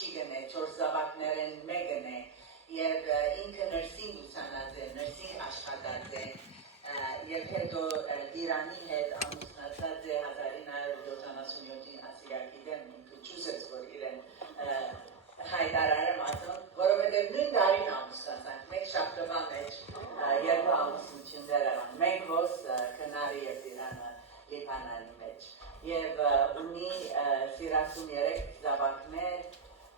չի գնե, 4 զավակներեն մեկն է, եւ ինքը նրսինգ ուսանած է, նրսինգ աշխատած է, եւ հետո Իրանի հետ ամուսնացած է 1977-ին ասիակի դեմ, ինքը չուզեց, որ իրեն հայտարարեմ ասում, որովհետև նույն դարին ամուսնացանք, մեկ շաբթվա մեջ երկու ամուսնություններ եղան, մենք հոս Քնարի եւ Իրանը Լիբանանի մեջ, եւ ունի 33 զավակներ,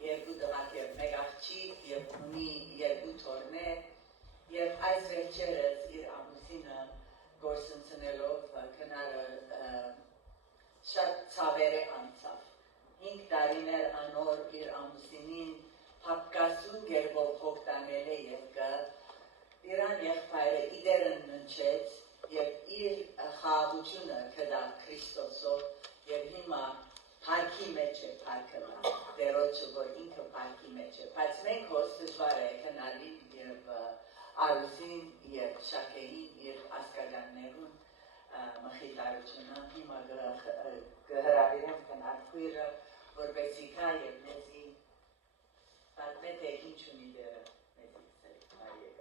2 տղաք եւ 1 աղջիկ, եւ ունի 2 թոռներ, եւ այս վերջերս իր ամուսինը գործընկերելով Քնարը շատ ցավեր անցավ։ 5 տարիներ անոր իր ամուսինին հապկասուն գերբով հոգտանել է եւ իրան եղբայրը իդերն ննչեց եւ իր խաղաղությունը կդա Քրիստոսով եւ հիմա փառքի մեջ է փառքնա դերոջը որ ինքը փառքի մեջ է բայց մենք հոս դժվար է քնալի եւ արուսին եւ շակեին իր ասկայաններուն մխիթարությունը հիմա գհրավիրեմ կնարկույրը որպեսի կա եւ մեզի պատմետ է ինչ ունի դերը մեզի սերտարի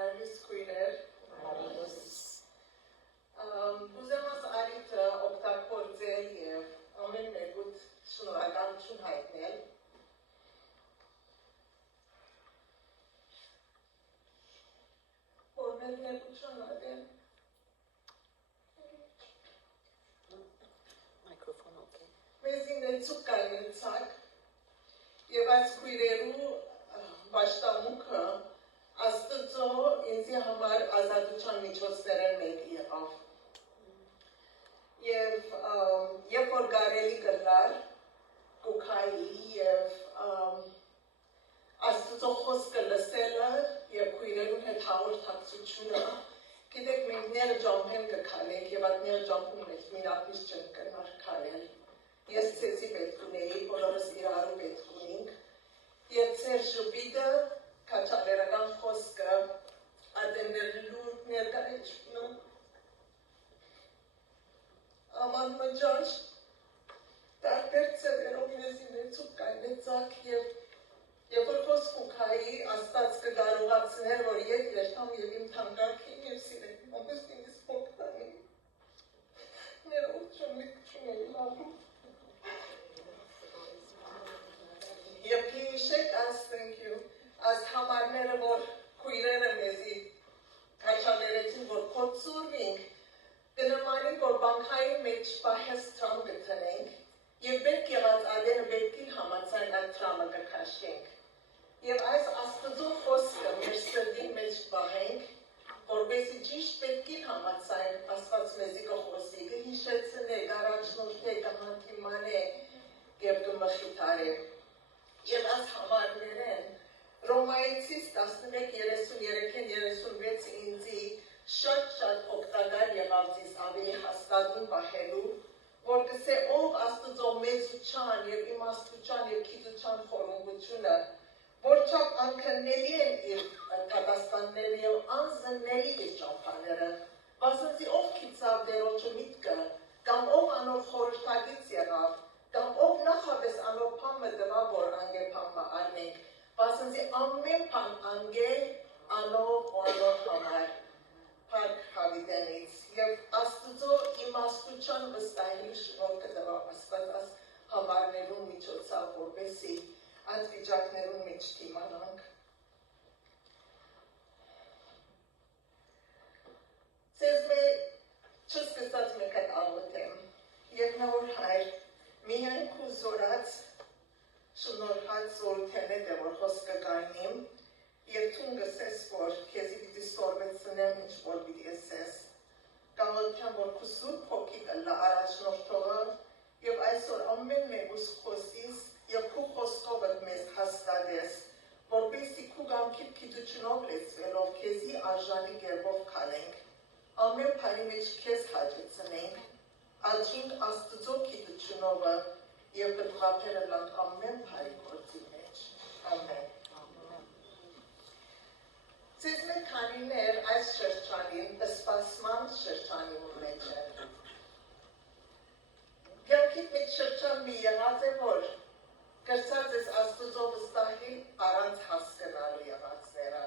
Արիս քույրեր ուզեմաս արիթը օգտագործել եւ ամեն մեկուտ շնորհակալություն հայտնել որ մեր ներկայության ադեն մեզի ներծուկ կայնեցակ և այս քույրերու բաշտամուքը աստծո ինձի համար ազատության միջոցներ են մեկ եղավ և որ գարելի գլար կուքայի և աստծո խոսքը լսելը և քույրերուն հետ հաղորդակցությունը գիտեք մենք ները ջամփեն կքալենք և այդ ները ջամփում մեջ միրապիս չեն կնար քալել ես ցեցի պետք ունեի, բոլորս իրարու պետք ունենք և ծեր ժպիտը կաչալերական խոսքը ադեններլու ներկայացնում աման մջանջ տարբեր ծևերով մեզի ներծուկ կայնեցակ և որ խոսք ուքայի աստած կգարողացներ, որ ետ երթամ և իմ թանկարքին և սիրեմ ամուստ ինձ փոքտանի ներով չունիկ չունեի լավում Եվ կհիշեք այս համարները, որ քույրերը մեզի կաչալերեցին, որ կոցուրվինք, կնմանին, որ բանկային մեջ պահես տրամ գտնենք, և պետք եղած ադենը պետքին համացայն այդ տրամը կքաշենք։ Եվ այս աստծո խոսքը մեր սրդի մեջ պահենք, որպեսի ճիշտ պետքին համացայն աստված մեզի կխոսի, կհիշեցնե, կառաջնորդե, կհանդիմանե և կմխիթարե։ Եվ այս համարներեն Ռոմայեցիս 11:33-36 ինձի շատ օգտակար եղավ ձեզ ավելի հաստատուն պահելու, որ կսե ով աստծո մեծության և իմաստության և գիտության խորհուրդությունը, որ չափ անքննելի են իր դատաստանները և անզննելի իր ճամփաները, բացի ով գիտավ դերոջը միտքը, կամ ով անոր խորհրդագից եղավ, կամ ով նախապես անոր փամը դվա, որ անգե փամը արնենք, բացի ամեն փամ անգե անով ու անոր համար փառք հավիտենից և աստծո իմաստության վստահելու շնորհքը դվա աստված համարներուն միջոցով, որպեսզի այդ վիճակներուն մեջ դիմանանք։ Ձեզ չսկսած մեկ հատ աղոթեմ, երկնավոր Հայր, միայն քու զորած շնորհած զորութենետ է, որ խոսքը կայնիմ, և թուն գսես, որ քեզի պիտի սորվեցնեմ, ինչ որ պիտի ասես։ Կաղոթեմ, որ քու սուրբ հոգի կլա առաջնորդողը, և այսօր ամեն մեկուս խոսիս, և քու խոսքովդ մեզ հաստատես, որպեսզի քու գամքիդ գիտությունով լեցվելով քեզի արժանի գերբով քալենք, ամեն բանի մեջ քեզ հաճեցնենք, աճինք աստծո գիտությունովը և կտղափերը լանք ամեն բարի գործի մեջ։ Ամեն։ Ձեզ մեկ քանիներ այս շրջանին սպասման շրջանի մեջ են։ Կյանքի Կյանքիդ մեջ շրջան մի եղած է, որ կրծած ես Աստծո վստահի առանց հասկանալու եղածները։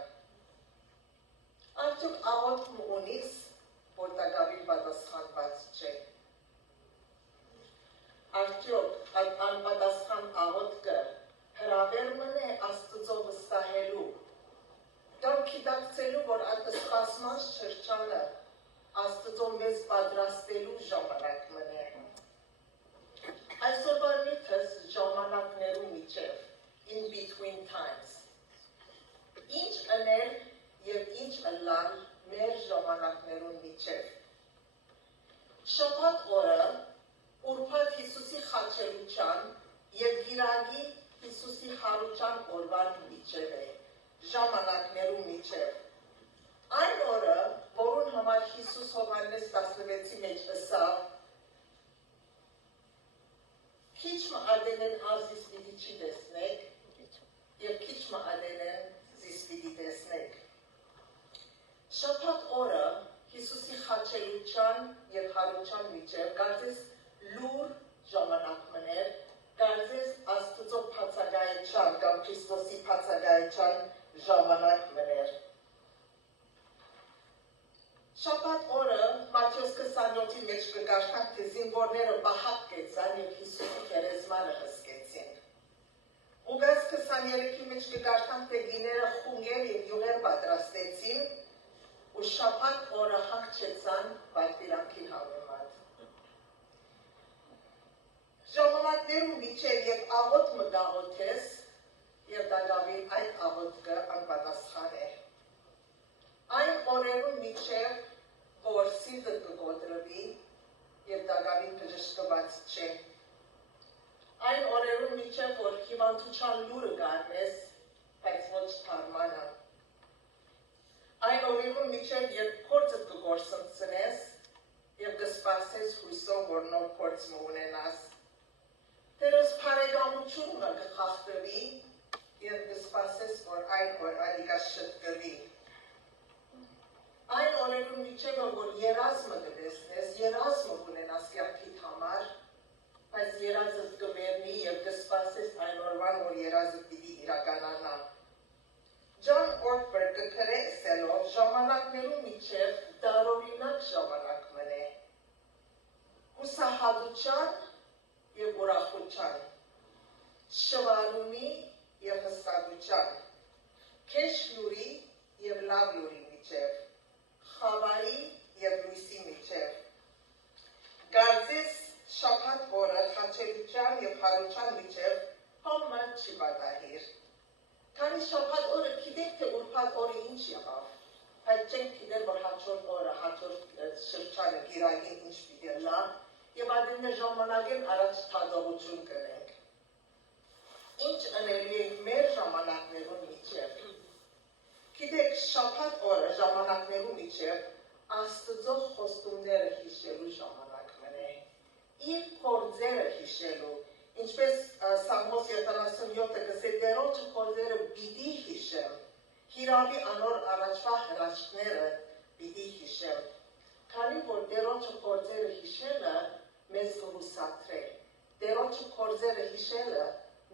Արդյոք աղոթք ունիս, որ տակավին պատասխանված չէ։ Արդյոք այդ անպատասխան աղոթքը հրավեր մնե Աստծո վստահելու, կամ գիտակցելու, որ այդ սպասված շրջանը Աստծո մեզ պատրաստելու ժամանակ մնե։ Այսօրվա նյութս ժամանակներու միջև, in between times։ Ինչ անել և ինչ ըլլալ մեր ժամանակներուն միջև։ Շաբաթ օրը ուրբաթ Հիսուսի խաչելության և գիրագի Հիսուսի հարության օրվան միջև է, ժամանակներու միջև։ Այն օրը, որուն համար Հիսուս Հովհաննես 16-ի մեջ ըսավ, քիչ մը ազիս պիտի չի տեսնեք, և քիչ մը զիս պիտի տեսնեք։ Շաբաթ օրը Հիսուսի խաչելության և հարության միջև կարծես լուր ժամանակ մներ, կարծես Աստծո բացակայության կամ Քրիստոսի բացակայության ժամանակ մներ։ Շաբաթ օրը Մատթեոս 27-ի մեջ կգարթանք, թե զինվորները պահակ կեցան և Հիսուսի քերեզմանը հսկեցին։ Ուգաս 23-ի մեջ կգարթանք, թե գիները խունգեր և յուղեր պատրաստեցին ու շաբաթ օրը հանգչեցան պատվիրանքին համեմատ։ Ժամանակներում միջև և աղոթք մը գաղոթես և դակավին այդ աղոթքը անպատասխան է։ Այն օրերուն միջև, որ սիրտը կգոտրվի և դակավին բժշկված չէ։ Այն օրերուն միջև, որ հիվանդության լուրը գարնես, բայց ոչ թարմանը։ Այն օրերուն միջև, երբ փորձը կգործընծնես և կսպասես հույսով, որ նոր փորձ մը ունենաս։ Դերս բարեկամությունը կխախտվի և կսպասես, որ այն ալիքա շտկվի։ Այն օրերուն միջև, որ երազմը կտեսնես, երազմը ունենաս կյանքիդ համար, բայց երազը կվերնի և կսպասես այն օրվան, որ երազը պիտի իրականանա։ Ջոն Օրտբերգը գրե ասելով, ժամանակներու միջև տարօրինակ ժամանակ մնե։ Հուսահատության և ուրախության, շվարումի և հստակության, քեշ լուրի և լավ լուրի միջև, խավարի և լույսի միջև։ Կարծես շաբաթ օրը խաչելության և հարության միջև համը չի պատահիր։ Քանի շաբաթ օրը գիտեք, թե ուրբաթ օրը ինչ եղավ, բայց չենք գիտեր, որ հաջորդ օրը, հաջորդ շրջանը գիրագին ինչ պիտի լա, և այդ ժամանակեն առաջ թադողություն կնենք։ Ինչ անելու ենք մեր ժամանակներուն միջև։ Գիտեք, շաբաթ օրը ժամանակներու միջև Աստծո խոստումները հիշելու ժամանակ մնե, իր գործերը հիշելու, ինչպես Սաղմոս 77-ը գսե Տերոջը գործերը պիտի հիշեմ, հիրավի անոր առաջվա հրաշքները պիտի հիշեմ, քանի որ Տերոջը գործերը հիշելը մեզ կհուսադրե, Տերոջը գործերը հիշելը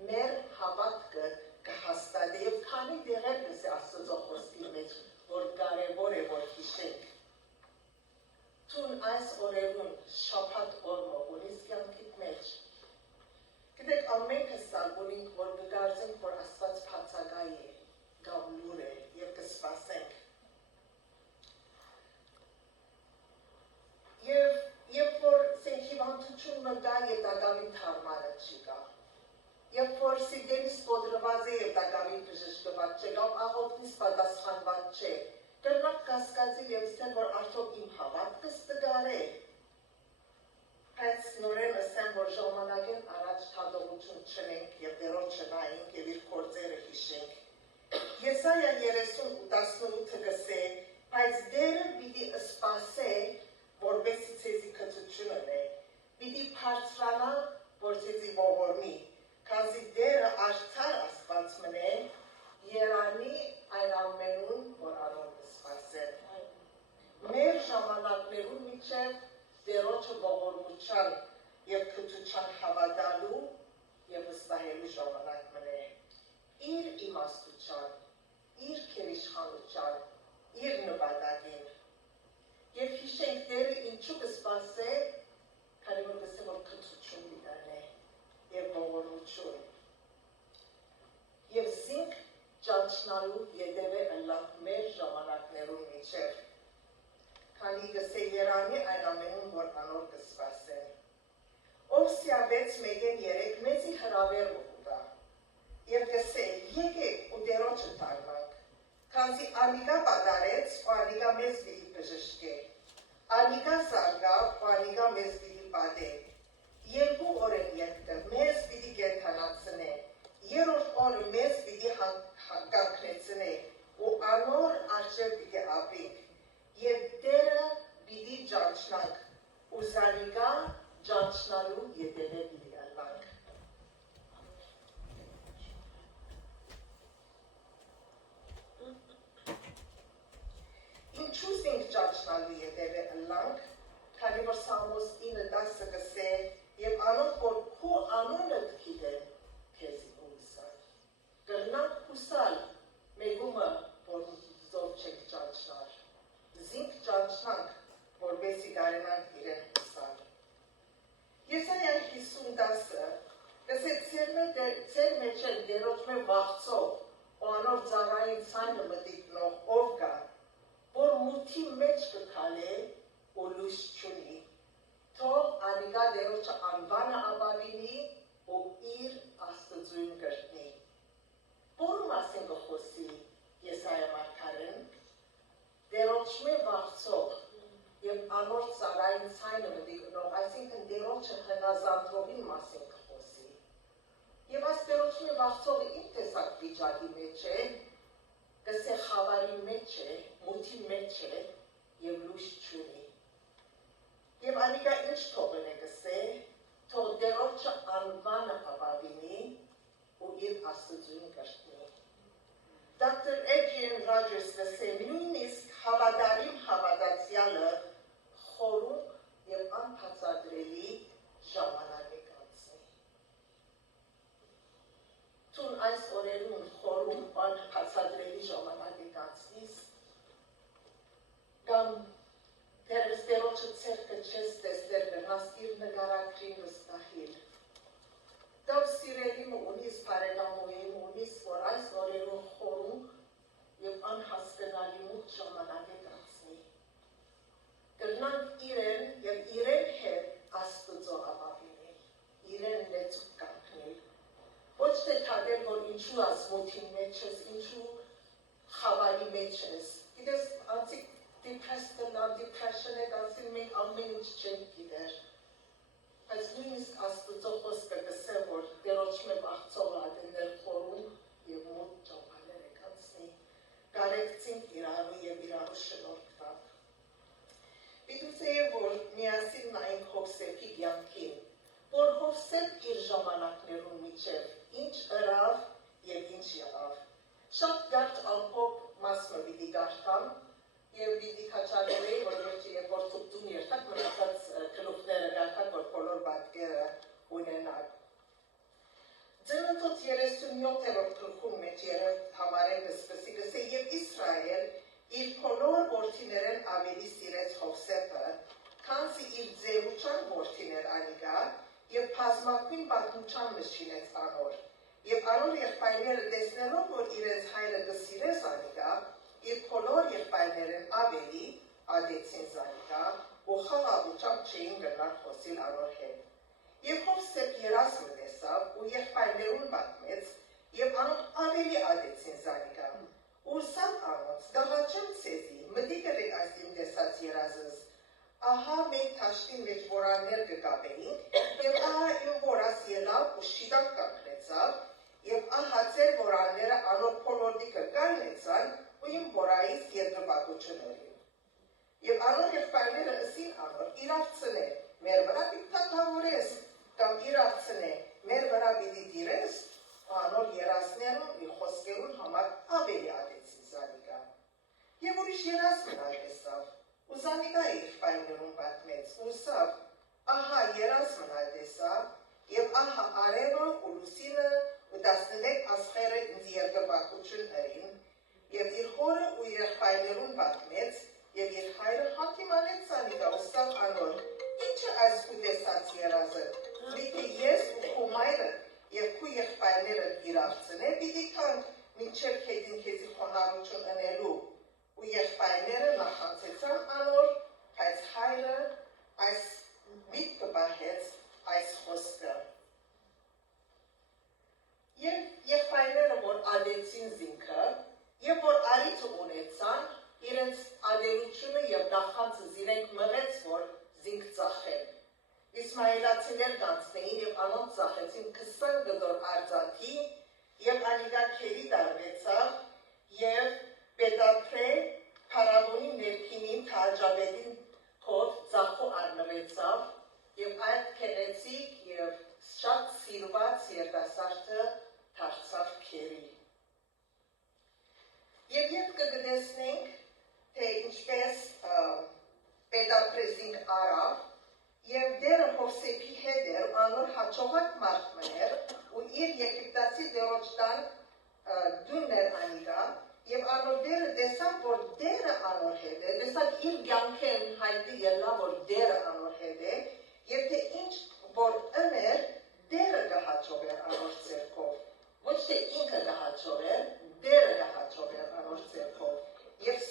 մեր հավատքը կհաստատի և քանի դեղեր գսե Աստծո խոսքի մեջ, որ կարևոր է, որ հիշենք։ Թուն այս օրերուն շաբաթ օրը ունիս կյանքիդ մեջ։ Գիտեք, ամենքը սակ ունենք, որ կգարձենք, որ Աստված բացակայ է, կամ լուր է և կսպասենք։ Երբ որ սենք հիվանդություն մը գա և դակավին թարմանը չի գա։ Երբ որ սիգենիս կոդրված է և դակավին բժշկված չէ, կամ աղոթքիս պատասխանված չէ, կրնակ կասկածի և ասեն, որ արդյոք իմ հավատքս տգար է։ Բայց նորեն ասեմ, որ ժամանակեն առաջ թադողություն չնենք և դերոջ չնայինք և իր գործերը հիշենք։ Եսայա 30:18 գսե, բայց դերը պիտի սպասե, որպեսզի ցեզի քծություն ունե, պիտի բարձրանա, որ ցեզի ողորմի, քանզի դերը արդար Աստված մնե, երանի այն ամենուն, որ անոր կսպասեն։ Մեր ժամանակներուն միջև Տերոջը ողորմության եւ քթուչան հավատալու եւ վստահելու ժամանակ մնե իր իմաստության, իր քերիշխանության, իր նպատակին եւ հիշենք դերը ինչու կսպասե, քանի որ գսե որ քթուչուն դիտանե եւ ողորմություն եւ զինք ճանչնալու ետևե ըլլակ մեր ժամանակներուն միջև քանի գսե Երանի այն ամենուն որ անոր կսպասե ով սիավեց մեկեն երեք մեծի հրավեր ուտա եւ գսե եկեք ու դերոջը թարմանք քանզի անիկա պատարեց ու անիկա մեզ պիտի բժշկե անիկա զարգավ ու անիկա մեզ պիտի պատե երկու օրեն եկտը մեզ պիտի կենդանացնե երրորդ օրը մեզ պիտի կանգնեցնե ու անոր արժև պիտի ապրենք եւ դերը պիտի ճանչնանք ու զանիկա ճանչնալու ետևե պիտի ալանք ինչու զինք ճանչնալու ետևե ալանք քանի որ Սամոս 9:10 գսե եւ անոնք որ քո անունդ գիտեն քեզի ուսալ կրնանք ուսալ մեգումը որ զոր չեք ճանչնալ զինք ճանչնանք որբեսի կարենանք իրեն ուսալ Եսայա 50:10 գսե ծեր մեջ են դերոջ մե վաղցով ու անոր ծառային ցայնը մտիկնող ով կա որ մութի մեջ կքալե ու լույս չունի թող անիկա դերոջը անվանը ապավինի ու իր աստծույն կրտնի որ մասին կխոսի Եսայա մարգարեն դերոջմե վաղցող եւ անոր ծառային ցայնը մտիկնող այսինքն դերոջը հնազանդողին մասին կխոսի եւ այս դերոջմե վաղցողը ինչ տեսակ վիճակի մեջ է գսե խավարի մեջ է մութի մեջ է եւ լույս չունի եւ անիկա ինչ թողն է գսե թող դերոջը անվանը ապավինի ու իր աստծույն կրտնի Dr. Adrian Rogers գսե նույնիսկ հավատարիմ հավատացյալը խորուկ եւ անբացատրելի ժամանակ է կանցնի Տուն այս օրերուն խորուկ անբացատրելի ժամանակ է կանցնիս կամ դերս դերոջը ցերկը չես տեսներ վերնաս իր նգարակրին վստահիլ Դավ սիրելիմ ունիս բարեկամուհիմ ունիս որ այս օրերուն խորուկ եւ անհասկանալի մութ ժամանակ է կանցնի կրնանք իրեն եւ իրեն հետ աստծո ապավինել իրեն լեցուկ կանգնել ոչ թե թագել որ ինչու ասմութին մեջ ես ինչու խավարի մեջ ես գիտես անցիկ depressed and depression է դասին մենք ամեն ինչ չենք գիտեր բայց նույնիսկ աստծո խոսքը գսե որ դերոջմե վաղցողը ադեներ խորում եւ մոտ ճամփաներ է կանցնի կարեկցինք իրարու եւ իրարու շնորհք տանք Պիտուցեը որ միասին նայենք Հովսեփի կյանքին որ Հովսեփ իր ժամանակներուն միջև ինչ ըրավ եւ ինչ եղավ շատ գարտ ամփոփ մասը պիտի գարտամ եւ պիտի քաչալեի որ վերջի երկրորդ ցուցուն երթակ մնացած գլուխները գարտակ որ բոլոր բակերը ունենան Ձենոց 37-րդ գլխում մեջ երբ համարեն դսպեսի գսե եւ Իսրայել իր բոլոր որդիներեն ավելի սիրեց Հովսեփը քանզի իր ձևուչան որդիներ անիկա եւ բազմակին պատմության մշինեց անոր եւ անոր եղբայրները տեսնելով որ իրենց հայրը կսիրես անիկա իր բոլոր եղբայրներեն ավելի ադեցին զանիկա ու խաղաղությամբ չէին գնալ խոսիլ անոր հետ Եվ Հովսեփ երասը տեսավ ու եղբայրներուն պատմեց եւ անոնք ավելի ադեցին զանիկա ու սա անոնց դաղաչեմ ցեզի մտի գրեք այս իմ տեսած երազս ահա մենք թաշտի մեջ որաններ կկապեինք եւ ահա իմ որաս ելավ ու շիդակ կանգնեցավ եւ ահա ձեր որանները անոր փոլորդիկը կայնեցան ու իմ որայից երկրպագություններին եւ անոր եղբայրները ըսին անոր իրավցնե մեր վրա դիկտատորես կամ իրավցնե մեր վրա պիտի դիրես անոր երասներուն իր խոսքերուն համար ավելի ադեցի զանիկա եւ ուրիշ երաս մնալ տեսավ ու զանիկա եղբայրներուն պատմեց ու սավ ահա երաս մնալ ահա արևը ու լուսինը ու 13 աստղերը ինձ երկրպագություն հրին, եւ իր հորը ու երեխայներուն պատմեց, եւ իր հայրը հանդիմանեց սանիկա ու սավ անոր, ինչ է այս քու տեսած երազը, միթե ես ու քու մայրը եւ քու եղբայրները իրավցնե, պիտի տանք մինչեւ քեզի խոնարհություն ընելու, ու եղբայրները նախանցեցան անոր, բայց հայրը այս միտքը պահեց այս խոսքը։ Եվ եղբայրները, որ ադեցին զինքը, եւ որ արիթը ունեցան, իրենց ադելությունը եւ նախանցը զիրենք մղեց, որ զինք ծախեն։ Իսմայելացիներ գանցնեին եւ անոնց ծախեցին 20 գդոր արձակի եւ անիգա քերի դարվեցավ եւ Պետապրե փարավոնի ներքինին թաջաբեդին կով ծախու արնվեցավ եւ այդ քերեցիկ եւ շատ սիրված երիտասարդը դարձավ քերի։ Եվ երբ կգտեսնենք, թե ինչպես Պետապրեսին արավ, եւ դերը Հովսեփի հետ էր, անոր հաջողակ մարդ մներ, ու իր Եգիպտացի դերոջտան դունն էր անիգա, եւ անոր դերը տեսավ, որ դերը անոր հետ է, տեսավ իր կյանքեն հայտնի ելա, որ դերը անոր հետ է, եւ թե ինչ որ ըներ, դերը կհաջողեր անոր ձեռքով, ոչ թե ինքը կհաջողեր, դերը կհաջողեր անոր ձեռքով, եւ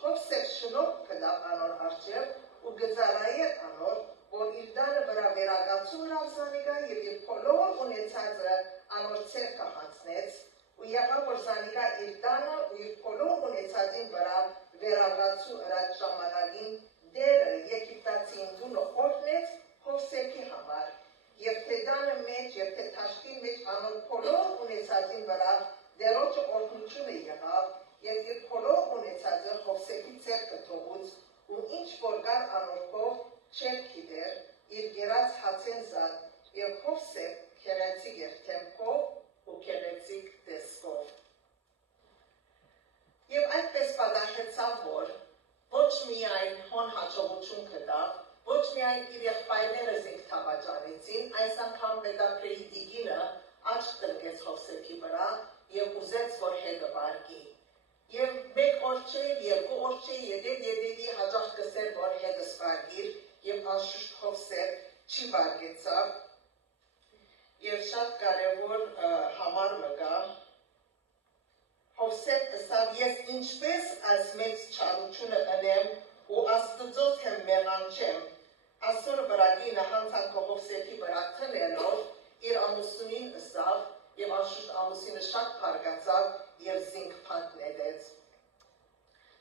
Հովսեփ շնորհ կդավ անոր առջև, ու գծարայեր անոր, որ իր դանը վրա վերագացում ռազանիգա եւ իր բոլոր ունեցածը անոր ցերկը հանցնեց, ու եղավ որ զանիգա իր դանը ու իր բոլոր ունեցածին վրա վերագացու այդ ժամանակին դերը Եգիպտացին դունը օրհնեց Հովսեփի համար, եւ թե դանը մեջ եւ թե թաշկի մեջ անոր բոլոր ունեցածին վրա դերոջը օրհնությունը եղավ, եւ իր բոլոր ունեցածը Հովսեփի ցերկը թողուց, ու ինչ որ գար անորքով չեր գիտեր, իր գերած հացեն զատ եւ Հովսեփ քերեցիկ էր թեմքով ու քերեցիկ տեսքով։ Եվ այդպես պատահեցավ, որ ոչ միայն հոն հաջողություն կդավ, ոչ միայն իր եղբայրները զինք թավաճանեցին, այս անգամ Պետապրեի դիգինը աչք տրկեց Հովսեփի վրա եւ ուզեց, որ հետը վարգի։ Եվ մեկ օր չէ, երկու օր չէ, յետևի հաջող կսեր, որ հետս վարգիր, եւ անշուշտ Հովսեփ չի վարգեցավ, եւ շատ կարեւոր համար մգա, Հովսեփ ասավ, ես ինչպես այս մեծ չարությունը ընեմ ու Աստծոց եմ մեղանչեմ, այսօր վրագի նահանցանքը Հովսեփի վրա տնելով, իր ամուսինին ասավ, եւ անշուշտ ամուսինը շատ փարգացավ եւ զինք փանտնեց։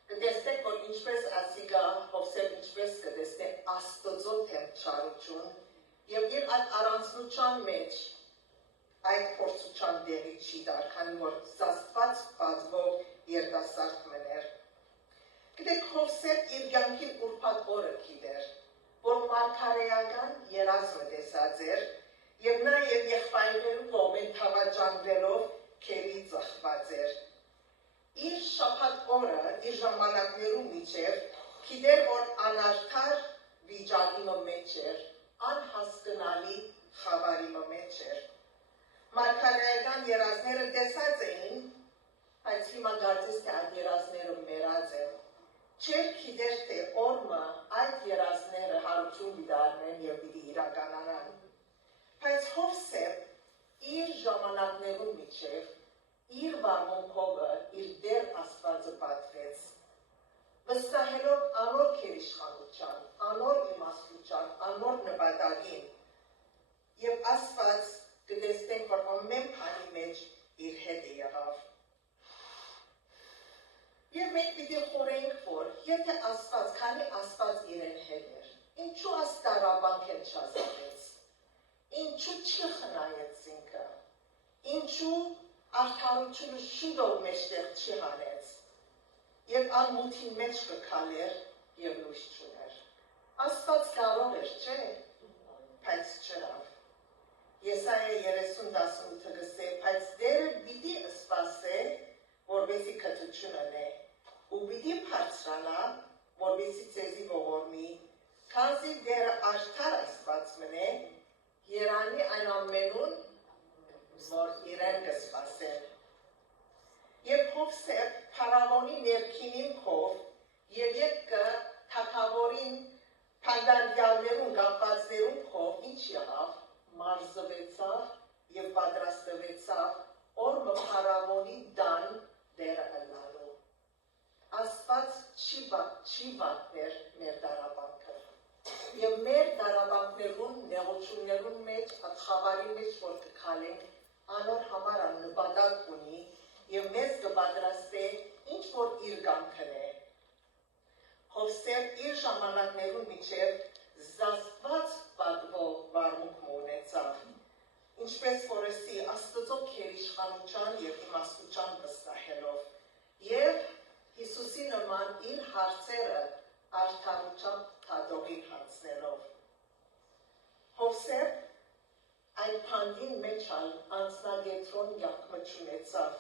Կտեսնեք, որ ինչպես ասիկա Հովսեփ ինչպես կտեսնե Աստծո թեմ չարություն եւ իր այդ առանցնության մեջ այդ փորձության դերի չի դար, քանի որ Աստված պատվով երիտասարդ մներ։ Գիտեք, Հովսեփ իր կյանքին ուրբաթ օրը գիտեր, որ մարգարեական երազը տեսած էր եւ նաեւ եղբայրներու կողմեն թավաճանվելով քերի ծխված էր։ Իր շաբաթ օրը, իր ժամանակներու միջև, գիտեր, որ անարդար վիճակի մեջ էր, անհասկանալի խավարի մեջ էր։ Մարգարեական երազները տեսած էին, բայց հիմա կարծես թե այդ երազները մեռած են։ Չէր գիտեր, թե օրը այդ երազները հարություն դառնեն եւ պիտի իրականանան։ Բայց Հովսեփ իր ժամանակներու միջև իր վարմունքովը իր դեր Աստվածը պատվեց, վստահելով անոր քերիշխանության, անոր իմաստության, անոր նպատակին, եւ Աստված կտեսնենք, որ ամեն բանի մեջ իր հետ եղավ։ Եվ մենք պիտի խորենք, որ եթե Աստված, քանի Աստված իրեն հետ էր, ինչու աստարաբանք են չազատեց, ինչու չի խնայեց զինքը, ինչու արդարությունը շուտով մեջտեղ չի հանեց, եւ անմութի մեջ կքալեր եւ լույս չուներ։ Աստված կարող էր, չէ, բայց չրավ։ Եսայա 30:18 գսե, բայց դերը պիտի սպասե, որպեսզի քթություն անե, ու պիտի բարձրանա, որպեսզի ցեզի ողորմի, քանզի դերը արդար Աստված մնե Երանի այն ամենուն, որ իրեն կսպասեն։ Եվ Հովսեփ փարավոնի ներքինին քով եւ եկը թագավորին փանդարյալներուն կապվածներուն քով ինչ եղավ, մարզվեցավ եւ պատրաստվեցավ օրը փարավոնի դան դերը ըլլալու։ Աստված չի վատներ մեր դարաբանքը։ Եվ մեր դարաբանքներուն նեղություններուն մեջ, խավարի մեջ որ կքալենք, անոր համար նպատակ ունի եւ մեզ կպատրաստե ինչ որ իր կամքն է։ Հովսեփ իր ժամանակներուն միջև զասված պատվով վարմունք ունեցավ, ինչպես որսի Աստծո քերիշխանության եւ իմաստության վստահելով եւ Հիսուսի նման իր հարցերը արդարությամբ թադողին հանձնելով։ Հովսեփ այդ փանդին մեջ անձնագետրոն յակմը չունեցավ։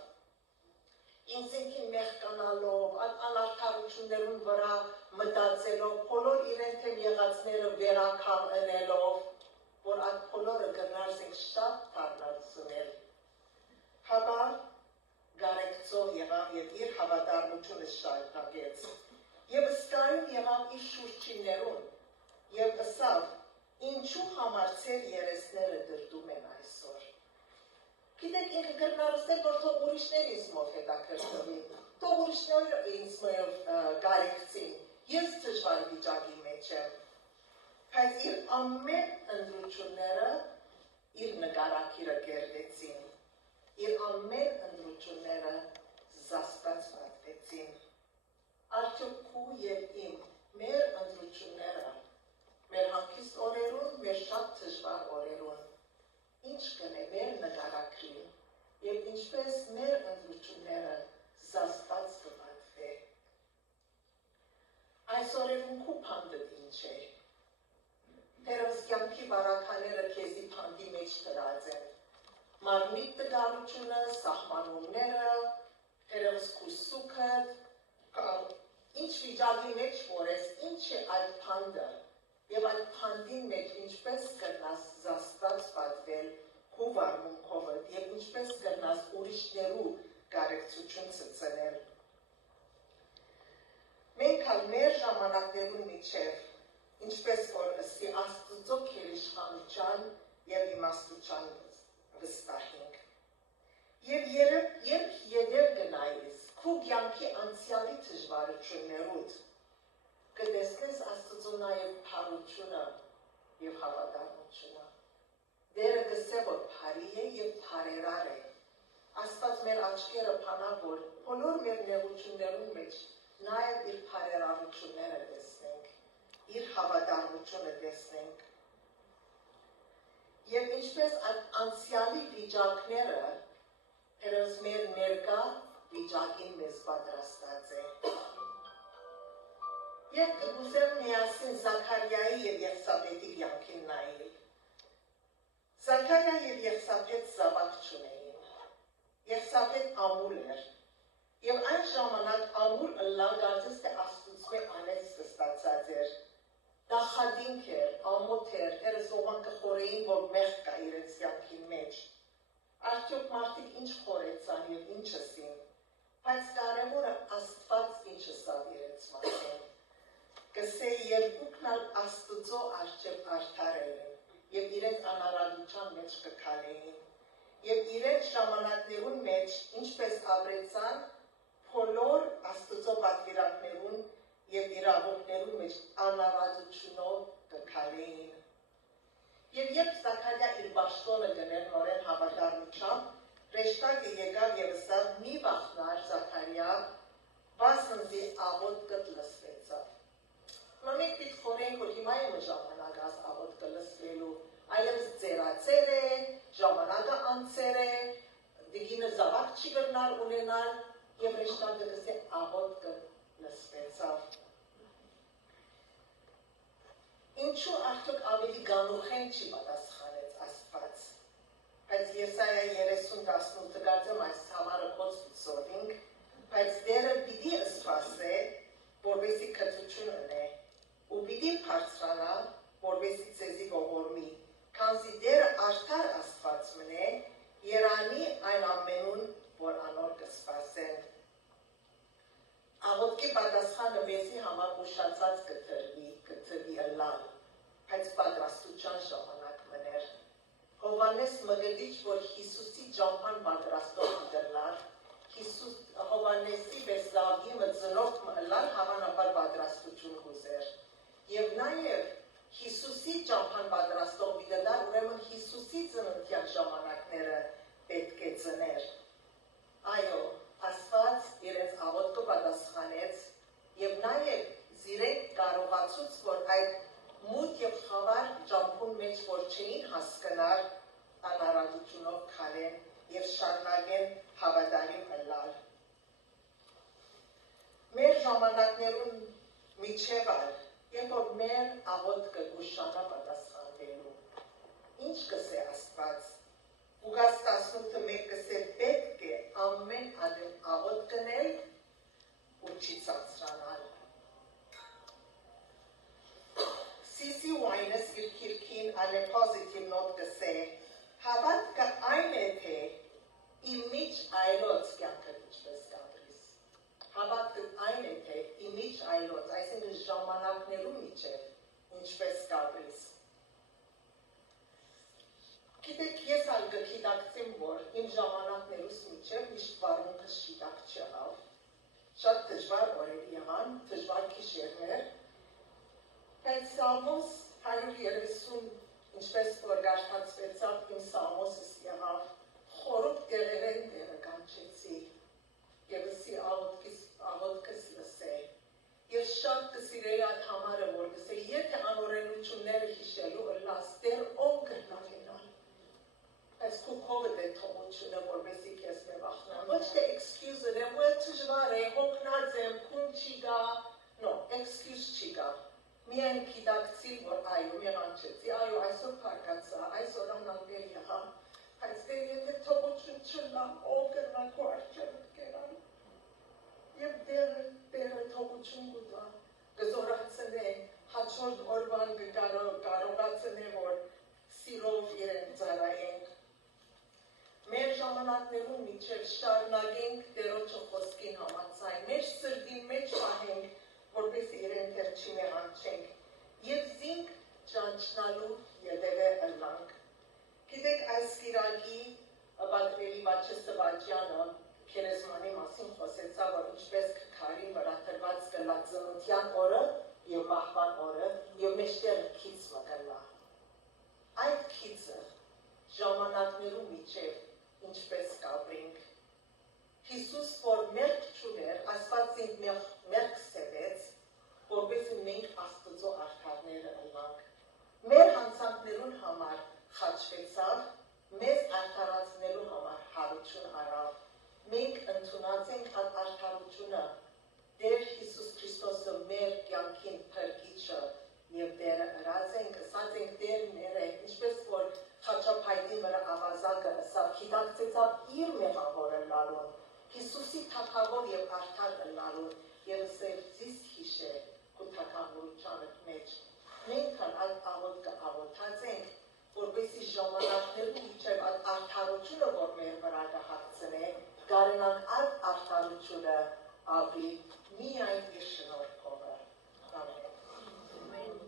Ինձնքին մեղկանալով, անարդարություններուն վրա մտածելով, բոլոր իրեն թեմ եղածները վերակալ ընելով, որ այդ բոլորը կրնարսենք շատ թարնացնել։ Հապա գարեկցով եղավ եւ իր հավատարմությունը շարունակեց։ Եվ սկայում եղավ իր շուրջիններուն եւ ասավ. ինչու համար ծեր երեսները դրդում են այսօր։ Գիտեք, ինքը կրնարսնել, որ թող ուրիշներ ինձ մով հետաքրքրվի, թող ուրիշները ինձ մով գարեկցին, ես դժվար վիճակի մեջ եմ։ Բայց իր ամեն ընտրությունները իր նկարակիրը կերտեցին, իր ամեն ընտրությունները զասպած պատվեցին։ Արդյոք քու եւ իմ մեր ընտրությունները, մեր հանգիստ օրերուն, մեր շատ դժվար օրերուն, ինչ կնե մեր նկարակրին եւ ինչպես մեր ընտրությունները զասպած կպատվե։ Այս օրերուն քու փանդը ինչ է։ Դերս կյանքի բարակաները քեզի փանդի մեջ դրած են։ Մարմիտ տգարությունը, սահմանումները, դերս քուսուքը, ինչ վիճակի մեջ որ ես, ինչ է այդ փանդը։ Եվ այդ փանդին մեջ ինչպես կրնաս զասպած պատվել քու վարմունքով եւ ինչպես կրնաս ուրիշներու կարեկցություն ցցնել։ Մենք մեր ժամանակներուն միջև ինչպես որ ըսի Աստծո քերիշխանության եւ իմաստության վստահենք։ Եվ երբ յետև գնայիս քու կյանքի անցյալի դժվարություններուց կտեսնես Աստծո նաև փառությունը եւ հավատարմությունը։ Դերը գսե որ փարի է եւ փարերար է։ Աստված մեր աչքերը փանա որ բոլոր մեր նեղություններուն մեջ նաև իր փարերարությունները տեսնենք, իր հավատարմությունը տեսնենք։ Եվ ինչպես անցյալի վիճակները հերոս մեր ներկա վիճակին մեզ պատրաստած է։ Եվ կգուզեմ միասին Զաքարիայի և Եղսապետի կյանքին նայել։ Զաքարիա և Եղսապետ զավակ չունեին։ Եղսապետ ամուլ էր։ Եվ այն ժամանակ ամուլ ըլլագածս թե աստուծմե անեց կստացած էր։ Նախադինք էր, ամոթ էր, հերս ոման կխորեին, որ մեղ կա իրենց կյանքին մեջ։ Արդյոք մարդիկ ինչ խորեցան և ինչ ասին, բայց կարևորը Աստված ինչ ասավ իրենց մասին։ Կսե երկուքն ալ Աստծո առջև արդարել են և իրենց անարադության մեջ կքալեին և իրենց ժամանակներուն մեջ ինչպես ապրեցան բոլոր Աստծո պատվիրանքներուն և իրավունքներուն մեջ անարադությունով կքալեին։ Եվ երբ Զաքարիա իր պաշտոնը գներ նորեն հավատարմությամբ, ռեշտակը եկավ և ասավ մի վախնար Զաքարիա, վասնզի աղոտ կտ լսվեցավ։ Մենք պիտի խորենք, որ հիմա եմ ժամանակ աս աղոտ կլսվելու, այլևս ձերացեր է, ժամանակը անցեր է, դիգինը զավակ չի գրնար ունենալ, և ռեշտակը կսե աղոտ կլսվեցավ։ Ինչու արդյոք ավելի գանուխեն չի պատասխանեց Աստված։ Բայց Եսայա 30:18 կարծեմ այս համարը կոծվեցովինք, բայց դերը պիտի սպասե, որպեսզի քծություն ունե, ու պիտի բարձրանա, որպեսզի ցեզի ողորմի, քանզի դերը աշխարհ Աստված մնե, երանի այն ամենուն, որ անոր կսպասեն։ Աղոթքի պատասխանը մեզի համար ուշացած կթվի ըլլալ, բայց պատրաստության ժամանակ մներ։ Հովանես մգդիչ, որ Հիսուսի ճամփան պատրաստող դրլար, Հովանեսի վեսլավի ծնող մըլլալ հավանաբար պատրաստություն կուզեր։ Եվ նաև Հիսուսի ճամփան պատրաստող դրլար, ուրեմն Հիսուսի ծննդյան ժամանակները պետք է ծներ։ Այո, Աստված իրենց աղոթքը պատասխանեց եւ նաեւ զիրենք կարողացուց, որ այդ մութ եւ խավար ճամփուն մեջ որ չէին հասկանար անարատությունով քարեն եւ շարունակեն հավատարիմ ըլլալ։ Մեր ժամանակներուն միջև երբ որ մեր աղոթքը գուշանա պատասխանվելու, ինչ կսե Աստված։ Ուգաս 18-1 կսե պետք է ամեն աղոթ կնել ու չի ցածրանալ։ Սիսի Ուայնս իր քիրքին ալե պոզիտիվ նոտ կսե, հավատքը այն է թե իմիջ այլոց կյանքը ինչպես կապրիս։ Հավատքը այն է թե իմիջ այլոց, այսինքն ժամանակներու միջև ինչպես կապրիս։ Գիտեք, ես ալ գիտակցեմ, որ իմ ժամանակներուս միջև միշտ վարունքս շիտակ չեղավ։ Շատ դժվար օրեր եղան, դժվար գիշերներ, բայց Սամոս 130, ինչպես որ գարթացվեցավ իմ Սամոսս եղավ, խորոք դեղերեն դերը կանչեցի, և սի աղոթքս լսե, և շատ կսիրեի այդ համարը, որ կսե, եթե անորենությունները հիշելու ըլլաս, դեր ով կրնագենալ, այս կուքովդ է թողությունը, որպեսի կես մե վախնան, ոչ թե excuse-ն եմ, որ թժվար է, հոգնած եմ, կում չի գա, no, excuse չի գա, միայն գիտակցի, որ այո, մի անչեցի, այո, այսօր պարկացա, այսօր անանվեր եղա, բայց դեր եթե թողություն չլամ, ով կրնակ ու արջերդ կերան, և դերը թողություն գուտա, գզորացնե, հաջորդ օրվան կարողացնե, որ սիրով իրեն ծարայենք։ Մեր ժամանակներում միջև շարունակենք Տերոջը խոսքին համաձայն, մեր սրտին մեջ պահենք, որպեսզի իրեն դեր չմեղանչենք, և զինք ճանչնալու ետևե ըլլանք։ Գիտեք, այս կիրակի պատվելի Վաչե Սվաջյանը քերեզմանի մասին խոսեցա, որ ինչպես քարին վրա դրված կլա ծննդյան օրը և մահվան օրը և մեջտեղը քիծ մկլա։ Այդ քիծը ժամանակներու միջև ինչպես կապրինք։ Հիսուս, որ մերկ չուներ, Աստված ինք մերկ սևեց, որպեսզի մենք Աստծո արդարները ըլլանք։ Մեր հանցանքներուն համար խաչվեցավ, մեզ արդարացնելու համար հարություն արավ։ Մենք ընդունած ենք այդ արդարությունը, Տեր Հիսուս Քրիստոսը մեր կյանքին փրկիչը և Տերը ըրած ենք, ըսած ենք Տեր մեր է, ինչպես որ խաչապայտի վրա ավազակը ըսավ, գիտակցեցավ իր մեղավոր ըլլալուն, Հիսուսի թագավոր և արդար ըլլալուն, և ըսել զիս հիշե քու թագավորությանդ մեջ։ Մենք այդ աղոթքը աղոթած ենք, որպեսզի ժամանակներու միջև այդ արդարությունը, որ մեր վրա կհագցնե, կարենանք այդ արդարությունը ապրի միայն իր շնորհքով։ Ամեն։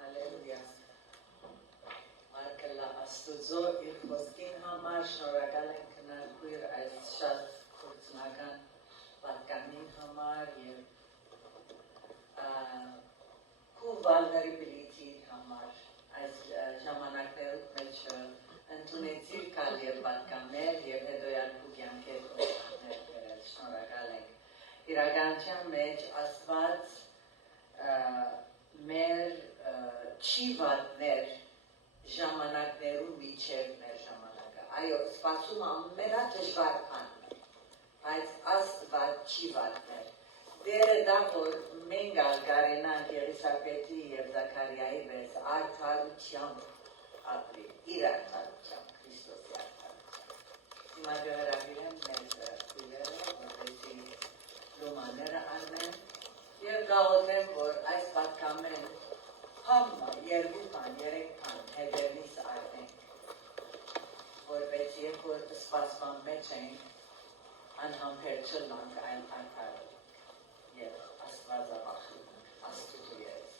Հալելույա։ Մարգլա Աստուծո իր խոսքին համար շնորհակալ ենք քննարկույր այս շատ գործնական պատկանին համար և քու vulnerability համար այս ժամանակներու մեջ ընդունեցիր կալ և պատկաններ և հետո յանքու կյանքեր պատկաններ շնորհակալ ենք։ Իրականության մեջ Աստված մեր չի վատներ ժամանակներու միջև մեր ժամանակը։ Այո, սպասում ամենադժվար բանն է, բայց Աստված չի վատներ։ Դերը դա, որ մենք կարենանք Եղիսաբեթի և Զաքարիայի պես արդարությամբ ապրի, իր արդարությամբ, Քրիստոսի արդարությամբ։ Հիմա գհրավիրեմ մեր քույրերը, որպեսզի լոմաները առնեն Եվ գաղութեմ, որ այս պատկամեն համը երկու բան, երեք բան հետևից արդենք, որպես երբ որ սպասման մեջ ենք, անհամբեր չլանք այլ արդարը և աստվածավախին, աստուծու ես։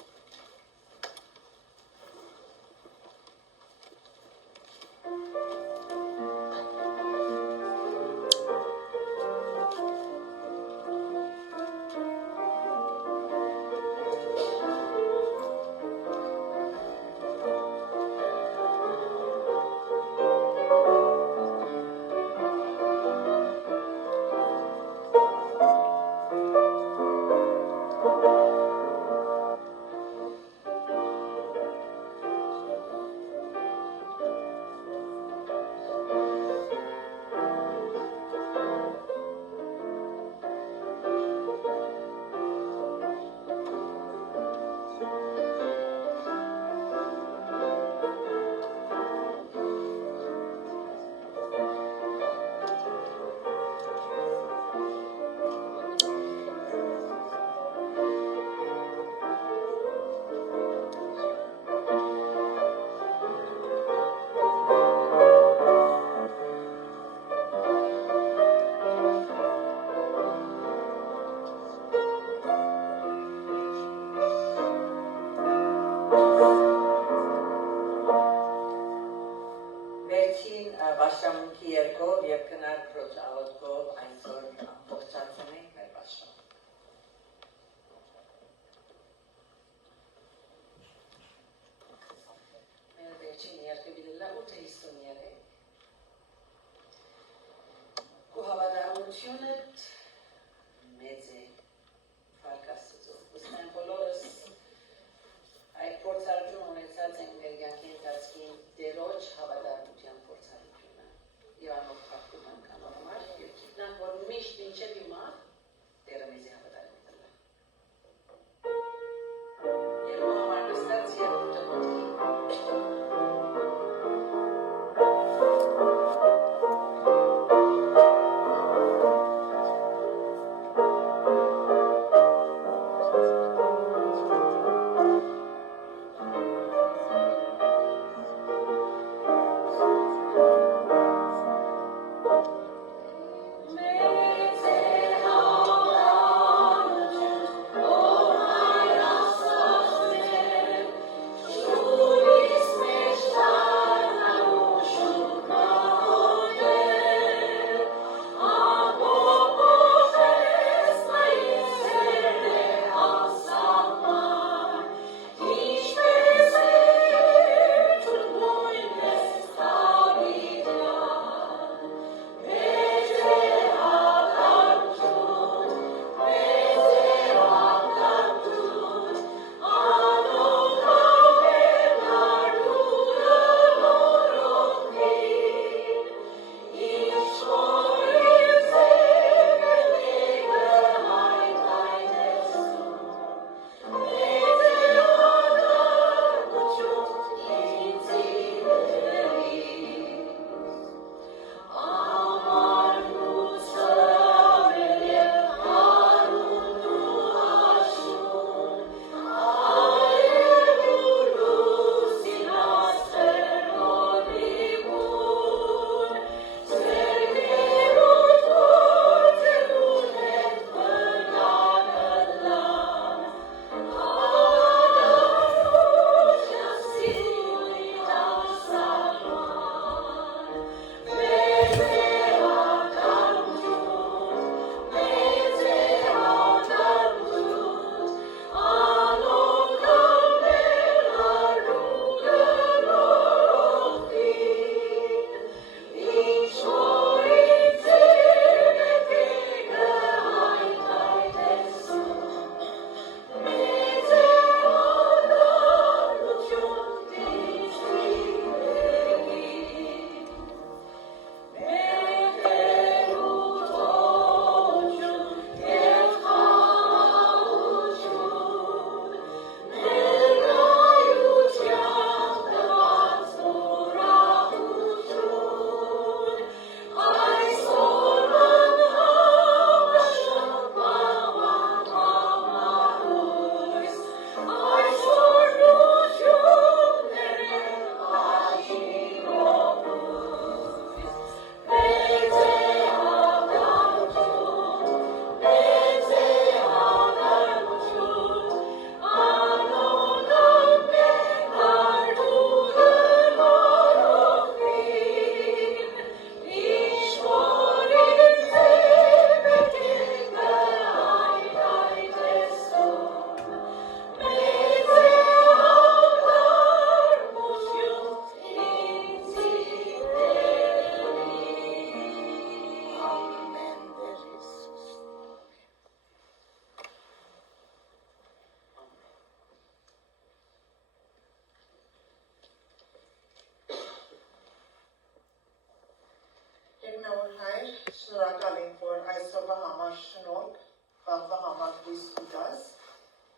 այսօրվա համար շնորհք, վաղվա համար հույս կուտաս,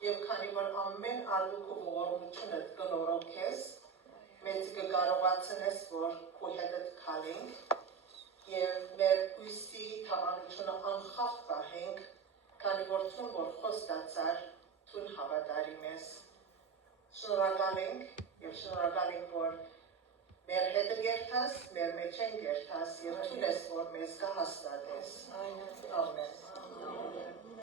եւ քանի որ ամեն ալուք ու ողորմությունը կնորոք ես, մեծ կկարողացնես, որ քո հետդ քալենք, եւ մեր հույսի թավանությունը անխախտ պահենք, քանի որ ցուն որ խոստացար, ցուն հավատարիմ ես։ Շնորհակալ ենք եւ շնորհակալ ենք, որ մեր հետը գերտաս, մեր մեջ են գերտաս եւ ցույց ես, որ մեզ կհաստատես։ Ամեն։